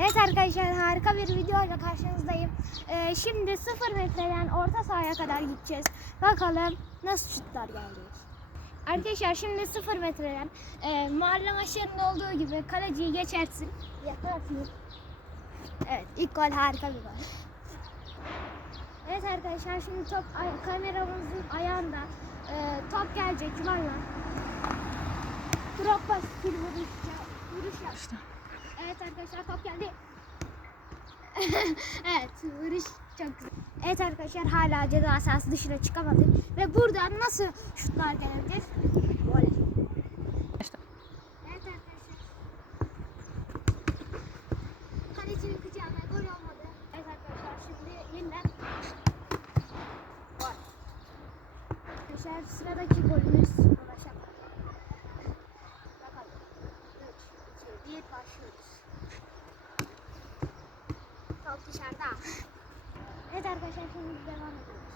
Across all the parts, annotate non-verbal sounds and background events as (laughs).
Evet arkadaşlar harika bir videoyla karşınızdayım. Ee, şimdi 0 metreden orta sahaya kadar gideceğiz. Bakalım nasıl şutlar gelecek. Arkadaşlar şimdi 0 metreden e, mahalle maçlarında olduğu gibi kaleciyi geçersin. Yaparsın. Evet ilk gol harika bir gol. Evet arkadaşlar şimdi top kameramızın ayağında e, top gelecek valla. Drogba stili vuruş, vuruş yaptı. Evet arkadaşlar top geldi. (laughs) evet vuruş çok güzel. Evet arkadaşlar hala ceza sahası dışına çıkamadık. Ve buradan nasıl şutlar gelebilir? Voley. Evet arkadaşlar. Kalecinin kucağına gol olmadı. Evet arkadaşlar şimdi yeniden gol. Arkadaşlar sıradaki golümüz ulaşamadı. Bakalım. 3, 2, 1 başlıyoruz. Dışarıda. Evet arkadaşlar şimdi devam ediyoruz.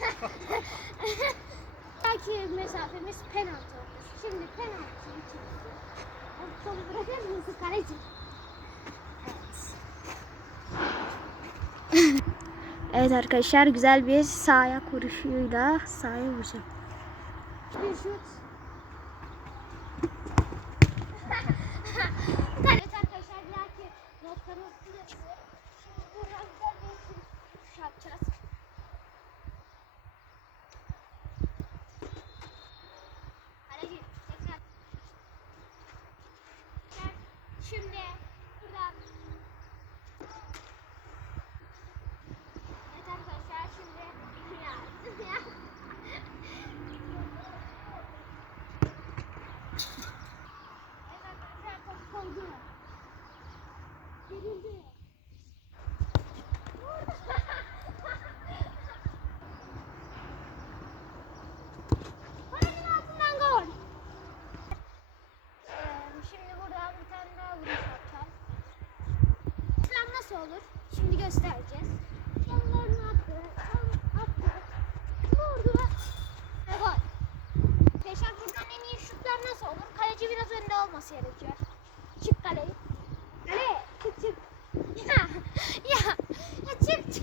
(laughs) Belki mesafemiz penaltı olmuş. Şimdi penaltı için. Topu bırakır mısın kaleci? Evet. evet arkadaşlar güzel bir sağ ayak vuruşuyla sahaya vuracağım. Bir şut. Noktamız burası. Şimdi buradan güzel bir vuruş yapacağız. Kaleci tekrar. Tekrar. Şimdi buradan. Evet arkadaşlar şimdi ya. ya. Evet arkadaşlar top koldu. Gerildi. Paranın altından gol. Ee, şimdi buradan bir tane daha vuruş yapacağız. İslam nasıl olur? Şimdi göstereceğiz. Yanlarını attı. Attı. Vurdu. Ve gol. Arkadaşlar buradan en iyi şutlar nasıl olur? Kaleci biraz önde olması gerekiyor. Çık kaleyi. Kale. Çık çık. Ya. Ya. Ya çık çık.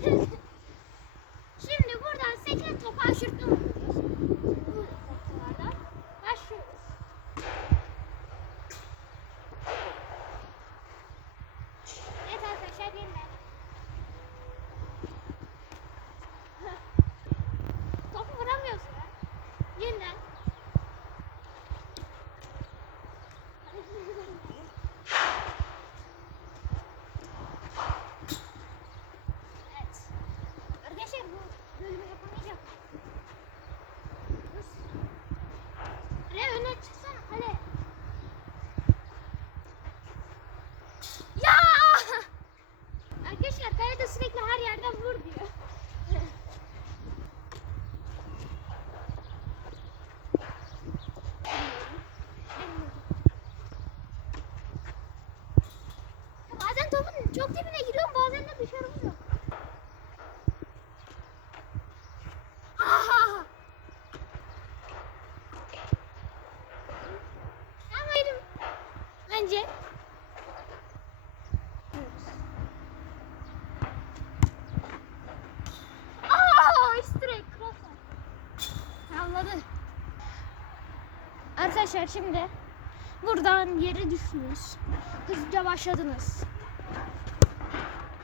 Şimdi buradan seçen topu aşırtma vuruyoruz. Bu noktalardan. Başlıyoruz. Evet arkadaşlar yeniden. Topu vuramıyorsun ha. Yeniden. Evet. Arkadaşlar bu bölümü yapamayacak. Dur. Kale öne çıksana kale. Ya! Arkadaşlar kale de sürekli her yerden vur diyor. Bazen topun çok dibine giriyorum bazen de dışarı vuruyor. Arkadaşlar şimdi buradan yere düştünüz. Hızlıca başladınız.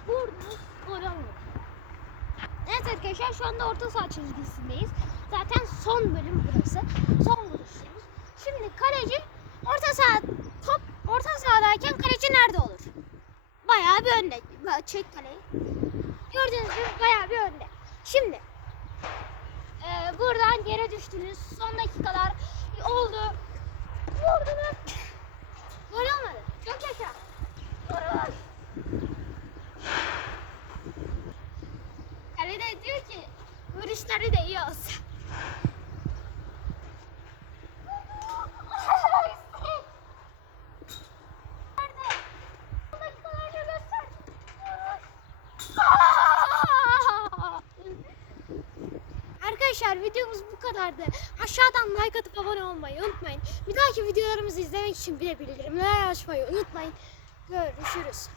Vurdunuz, gol. Evet arkadaşlar şu anda orta saha çizgisindeyiz. Zaten son bölüm burası. Son vuruşumuz. Şimdi kaleci orta saha top orta sahadayken kaleci nerede olur? Bayağı bir önde. Çek kaleyi. Gördüğünüz gibi bayağı bir önde. Şimdi e, buradan yere düştünüz. Son dakikalar oldu. Vurdunuz. Gol olmadı. Çok yaşa. Vuruş. Kale de diyor ki vuruşları da iyi olsun. Nerede? Bu dakikalarda göster. Vuruş. Arkadaşlar videomuz bu kadar. kadardı. Aşağıdan like atıp abone olmayı unutmayın. Bir dahaki videolarımızı izlemek için bile bildirimleri açmayı unutmayın. Görüşürüz.